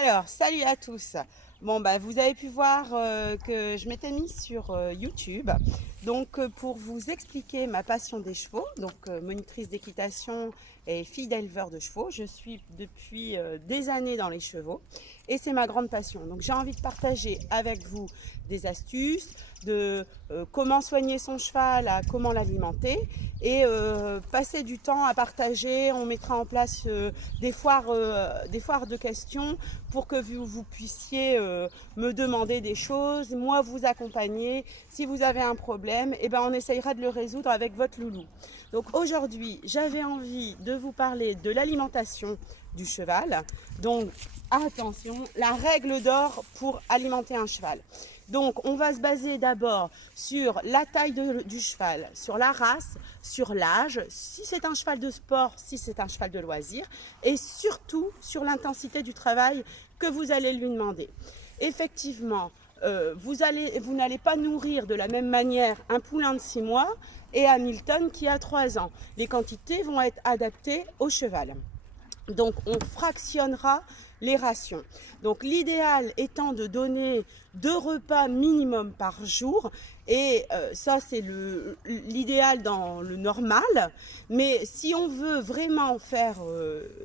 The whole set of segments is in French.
Alors, salut à tous. Bon, bah, vous avez pu voir que je m'étais mise sur YouTube. Donc, pour vous expliquer ma passion des chevaux, donc monitrice d'équitation et fille d'éleveur de chevaux, je suis depuis des années dans les chevaux et c'est ma grande passion. Donc, j'ai envie de partager avec vous des astuces, de comment soigner son cheval, à comment l'alimenter et passer du temps à partager. On mettra en place des foires de questions pour que vous puissiez me demander des choses, moi vous accompagner. Si vous avez un problème, eh ben on essayera de le résoudre avec votre loulou. Donc aujourd'hui, j'avais envie de vous parler de l'alimentation du cheval. Donc attention, la règle d'or pour alimenter un cheval. Donc on va se baser d'abord sur la taille du cheval, sur la race, sur l'âge, si c'est un cheval de sport, si c'est un cheval de loisir, et surtout sur l'intensité du travail que vous allez lui demander. Effectivement, vous n'allez pas nourrir de la même manière un poulain de 6 mois et Hamilton qui a 3 ans. Les quantités vont être adaptées au cheval. Donc on fractionnera les rations. Donc l'idéal étant de donner 2 repas minimum par jour, et ça c'est l'idéal dans le normal. Mais si on veut vraiment faire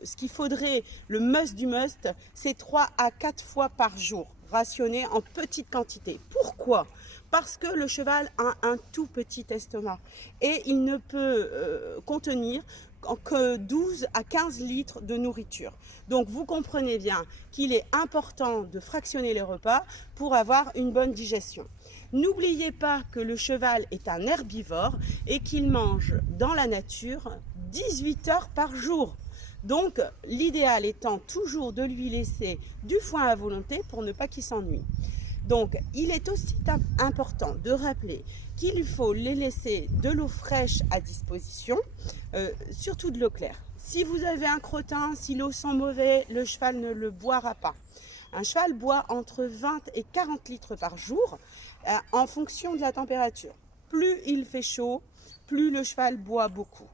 ce qu'il faudrait, le must du must, c'est 3 à 4 fois par jour, rationné en petite quantité. Pourquoi ? Parce que le cheval a un tout petit estomac et il ne peut contenir que 12 à 15 litres de nourriture. Donc vous comprenez bien qu'il est important de fractionner les repas pour avoir une bonne digestion. N'oubliez pas que le cheval est un herbivore et qu'il mange dans la nature 18 heures par jour. Donc l'idéal étant toujours de lui laisser du foin à volonté pour ne pas qu'il s'ennuie. Donc, il est aussi important de rappeler qu'il faut les laisser de l'eau fraîche à disposition, surtout de l'eau claire. Si vous avez un crottin, si l'eau sent mauvais, le cheval ne le boira pas. Un cheval boit entre 20 et 40 litres par jour en fonction de la température. Plus il fait chaud, plus le cheval boit beaucoup.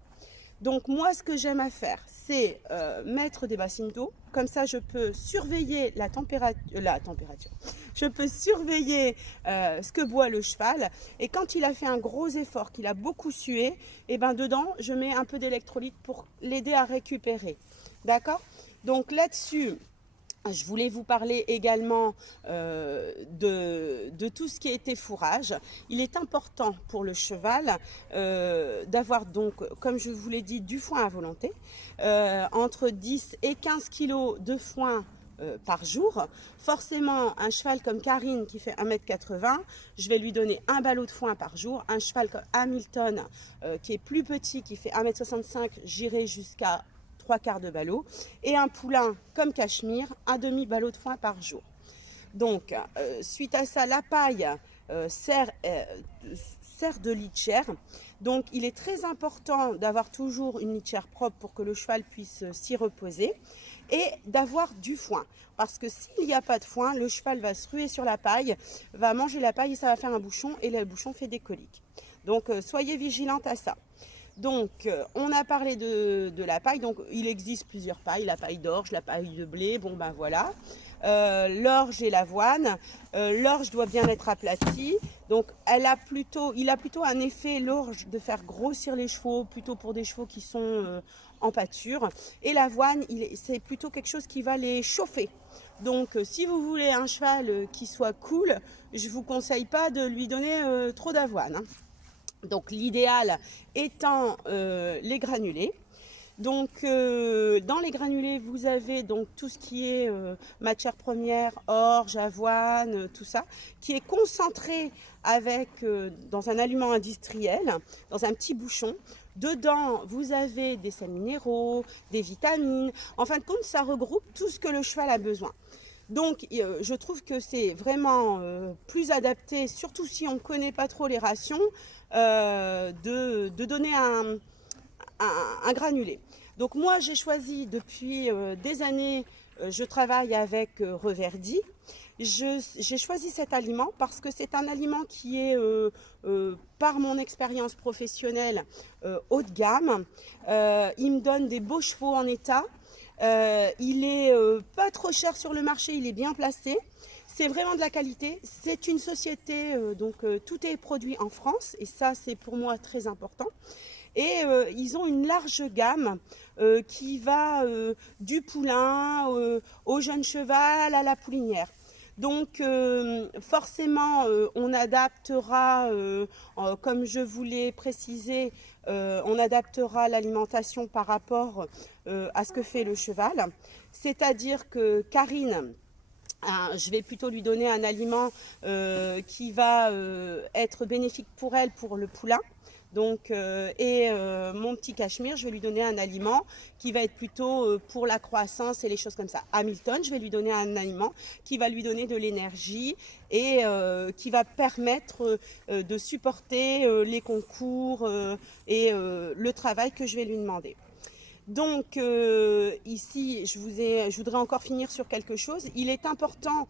Donc moi, ce que j'aime à faire, c'est mettre des bassines d'eau. Comme ça, je peux surveiller la température. Je peux surveiller ce que boit le cheval. Et quand il a fait un gros effort, qu'il a beaucoup sué, et ben dedans, je mets un peu d'électrolyte pour l'aider à récupérer. Donc là-dessus, je voulais vous parler également de tout ce qui était fourrage. Il est important pour le cheval d'avoir donc, comme je vous l'ai dit, du foin à volonté, entre 10 et 15 kilos de foin par jour. Forcément, un cheval comme Karine qui fait 1,80 m, je vais lui donner un ballot de foin par jour. Un cheval comme Hamilton qui est plus petit, qui fait 1,65 m, j'irai jusqu'à 3/4 de ballot, et un poulain comme Cachemire, un demi-ballot de foin par jour. Donc, suite à ça, la paille sert de litière. Donc, il est très important d'avoir toujours une litière propre pour que le cheval puisse s'y reposer et d'avoir du foin. Parce que s'il n'y a pas de foin, le cheval va se ruer sur la paille, va manger la paille et ça va faire un bouchon et le bouchon fait des coliques. Donc, soyez vigilante à ça. Donc, on a parlé de la paille. Donc, il existe plusieurs pailles, la paille d'orge, la paille de blé, bon ben voilà. L'orge et l'avoine. L'orge doit bien être aplatie. Donc, il a plutôt un effet, l'orge, de faire grossir les chevaux, plutôt pour des chevaux qui sont en pâture. Et l'avoine, c'est plutôt quelque chose qui va les chauffer. Donc, si vous voulez un cheval qui soit cool, je ne vous conseille pas de lui donner trop d'avoine, hein. Donc l'idéal étant les granulés. Donc dans les granulés, vous avez donc tout ce qui est matière première, orge, avoine, tout ça, qui est concentré dans un aliment industriel, dans un petit bouchon. Dedans, vous avez des sels minéraux, des vitamines. En fin de compte, ça regroupe tout ce que le cheval a besoin. Donc, je trouve que c'est vraiment plus adapté, surtout si on ne connaît pas trop les rations, de donner un granulé. Donc, moi, j'ai choisi depuis des années, je travaille avec Reverdy. J'ai choisi cet aliment parce que c'est un aliment qui est, par mon expérience professionnelle, haut de gamme. Il me donne des beaux chevaux en état. Il est pas trop cher sur le marché, il est bien placé. C'est vraiment de la qualité. C'est une société, tout est produit en France et ça c'est pour moi très important. Et ils ont une large gamme qui va du poulain au jeune cheval à la poulinière. Donc forcément on adaptera, comme je vous l'ai précisé, on adaptera l'alimentation par rapport à ce que fait le cheval. C'est-à-dire que Karine, je vais plutôt lui donner un aliment qui va être bénéfique pour elle, pour le poulain. Donc, mon petit Cachemire, je vais lui donner un aliment qui va être plutôt pour la croissance et les choses comme ça. Hamilton, je vais lui donner un aliment qui va lui donner de l'énergie et qui va permettre de supporter les concours et le travail que je vais lui demander. Donc ici, je voudrais encore finir sur quelque chose. Il est important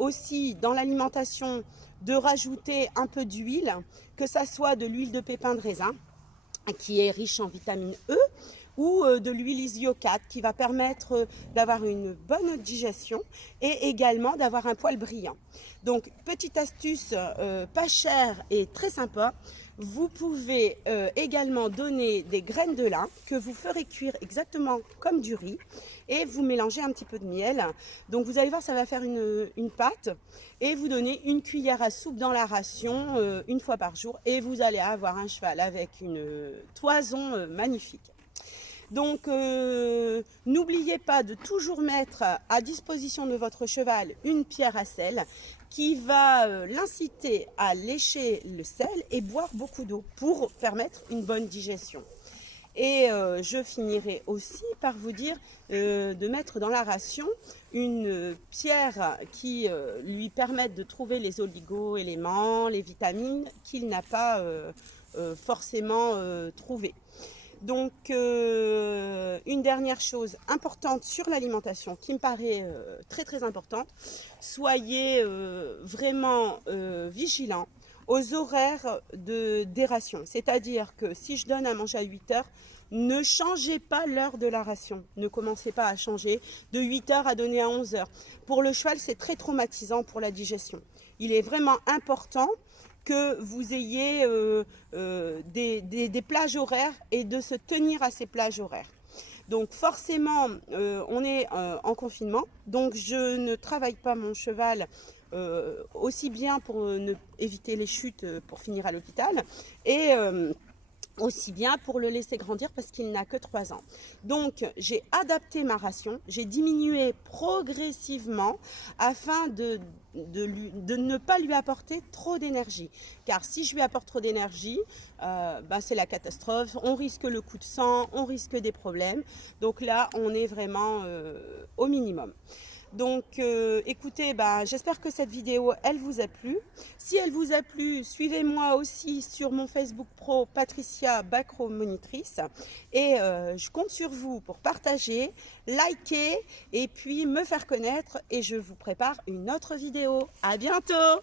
aussi dans l'alimentation de rajouter un peu d'huile, que ça soit de l'huile de pépin de raisin, qui est riche en vitamine E, ou de l'huile isyocate qui va permettre d'avoir une bonne digestion et également d'avoir un poil brillant. Donc, petite astuce pas chère et très sympa, vous pouvez également donner des graines de lin que vous ferez cuire exactement comme du riz et vous mélangez un petit peu de miel. Donc vous allez voir, ça va faire une pâte et vous donnez une cuillère à soupe dans la ration une fois par jour et vous allez avoir un cheval avec une toison magnifique. Donc n'oubliez pas de toujours mettre à disposition de votre cheval une pierre à sel qui va l'inciter à lécher le sel et boire beaucoup d'eau pour permettre une bonne digestion. Et je finirai aussi par vous dire de mettre dans la ration une pierre qui lui permette de trouver les oligo-éléments, les vitamines qu'il n'a pas forcément trouvées. Donc, une dernière chose importante sur l'alimentation qui me paraît très très importante, soyez vraiment vigilants aux horaires des rations. C'est-à-dire que si je donne à manger à 8 heures, ne changez pas l'heure de la ration. Ne commencez pas à changer de 8 heures à donner à 11 heures. Pour le cheval, c'est très traumatisant pour la digestion. Il est vraiment important que vous ayez des plages horaires et de se tenir à ces plages horaires. Donc forcément, on est en confinement, donc je ne travaille pas mon cheval aussi bien pour éviter les chutes pour finir à l'hôpital et aussi bien pour le laisser grandir parce qu'il n'a que 3 ans. Donc j'ai adapté ma ration, j'ai diminué progressivement afin de ne pas lui apporter trop d'énergie. Car si je lui apporte trop d'énergie, c'est la catastrophe, on risque le coup de sang, on risque des problèmes. Donc là, on est vraiment au minimum. Donc écoutez, j'espère que cette vidéo elle vous a plu. Si elle vous a plu, suivez-moi aussi sur mon Facebook pro Patricia Bacro Monitrice et je compte sur vous pour partager, liker et puis me faire connaître et je vous prépare une autre vidéo. À bientôt!